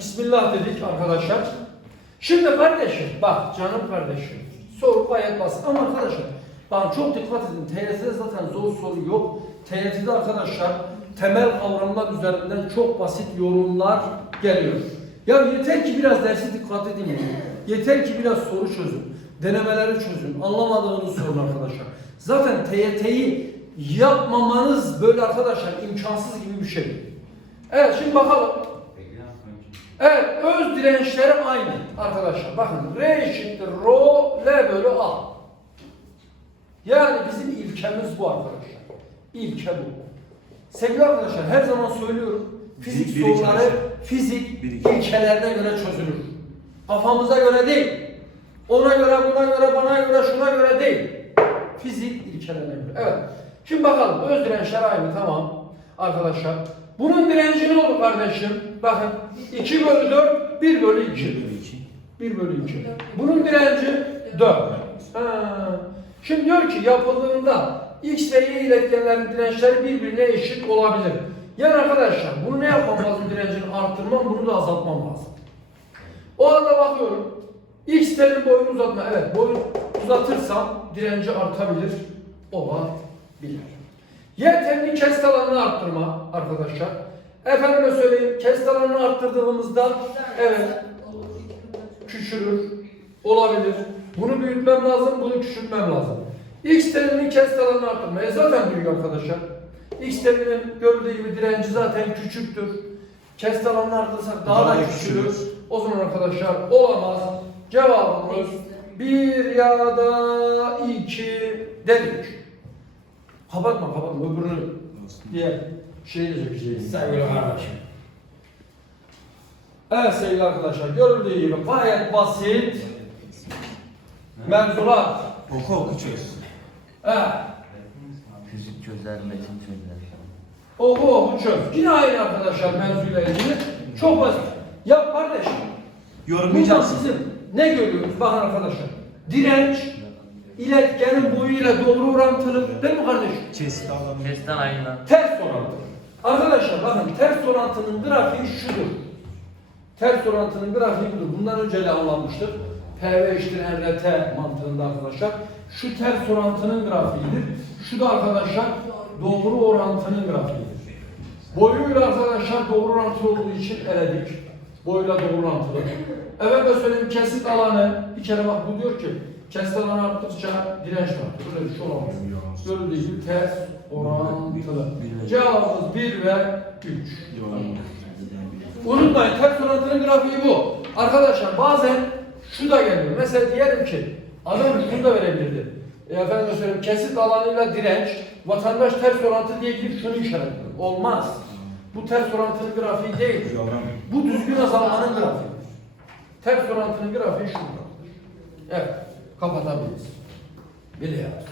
Bismillah dedik arkadaşlar. Şimdi kardeşim, bak canım kardeşim. Soru gayet basit ama arkadaşlar, bak çok dikkat edin. TYT'de zaten zor soru yok. TYT'de arkadaşlar temel kavramlar üzerinden çok basit yorumlar geliyor. Ya yeter ki biraz dersi dikkat edin. Yeter ki biraz soru çözün. Denemeleri çözün. Anlamadığınız sorun arkadaşlar. Zaten TYT'yi yapmamanız böyle arkadaşlar imkansız gibi bir şey. Evet şimdi bakalım. Evet, öz dirençleri aynı arkadaşlar. Bakın R eşittir Rho, L bölü A. Yani bizim ilkemiz bu arkadaşlar. İlke bu. Sevgili arkadaşlar her zaman söylüyorum. Fizik Bir- bir soruları fizik Bir iki. ilkelerine göre çözülür. Kafamıza göre değil. Ona göre, buna göre, bana göre, şuna göre değil. Fizik ilkelerine göre. Evet. Şimdi bakalım. Öz dirençler aynı. Tamam. Arkadaşlar. Bunun direnci ne olur kardeşim? Bakın. 2 bölü 4, 1 bölü 2. 1 bölü 2. Bunun direnci 4. Ha. Şimdi diyor ki yapıldığında X ve Y iletkenlerin dirençleri birbirine eşit olabilir. Yani arkadaşlar bunu ne yapmam lazım direncini arttırmam, bunu da azaltmam lazım. O anda bakıyorum. X telin boyunu uzatma. Evet boyunu uzatırsam direnci artabilir. Olabilir. Y telinin kesit alanını arttırma arkadaşlar. Efendime söyleyeyim kesit alanını arttırdığımızda evet küçülür. Olabilir. Bunu büyütmem lazım, bunu küçültmem lazım. X teriminin kesit alanını arttırma. E zaten büyük arkadaşlar. X teriminin görüldüğü gibi direnci zaten küçüktür. Kesit alanını arttırırsak daha, Daha da da küçülür. küçülür. O zaman arkadaşlar olamaz. Cevabımız bir ya da iki dedik. Kapatma kapatma öbürünü diye şeyi de çekeceğiz. Sevgili kardeşim. Evet sevgili arkadaşlar görüldüğü gibi gayet basit mevzular. Oku oku çöz. Evet. Fizik çözer, metin çözer. Oku oku çöz. Yine aynı arkadaşlar mevzuyla ilgili. Çok basit. Ya kardeşim burada Yorumlayacaksın. sizin ne görüyoruz bakın arkadaşlar. Direnç iletkenin boyuyla doğru orantılı değil mi kardeşim? Çeşitli alanı. Kesten aynı. Ters orantı. Arkadaşlar bakın ters orantının grafiği şudur. Ters orantının grafiği budur. Bundan önce de anlatmıştık. PV eşittir RT mantığında arkadaşlar. Şu ters orantının grafiğidir. Şu da arkadaşlar doğru orantının grafiğidir. Boyuyla arkadaşlar doğru orantılı olduğu için eledik. Boyuyla doğru orantılı. Evet ben söyleyeyim kesit alanı bir kere bak bu diyor ki kesit alanı arttıkça direnç var. Böyle bir şey olamaz. Görüldüğü gibi ters orantılı. Cevabımız 1 ve 3. Unutmayın ters orantının grafiği bu. Arkadaşlar bazen şu da geliyor. Mesela diyelim ki adam şunu da verebilirdi. E efendim söyleyeyim kesit alanıyla direnç vatandaş ters orantı diye gidip şunu işaretliyor. Olmaz. Bu ters orantının grafiği değil. Bu düzgün azalmanın grafiği. Ters orantının grafiği şurada. Evet. Calma tá, da luz. Beleza.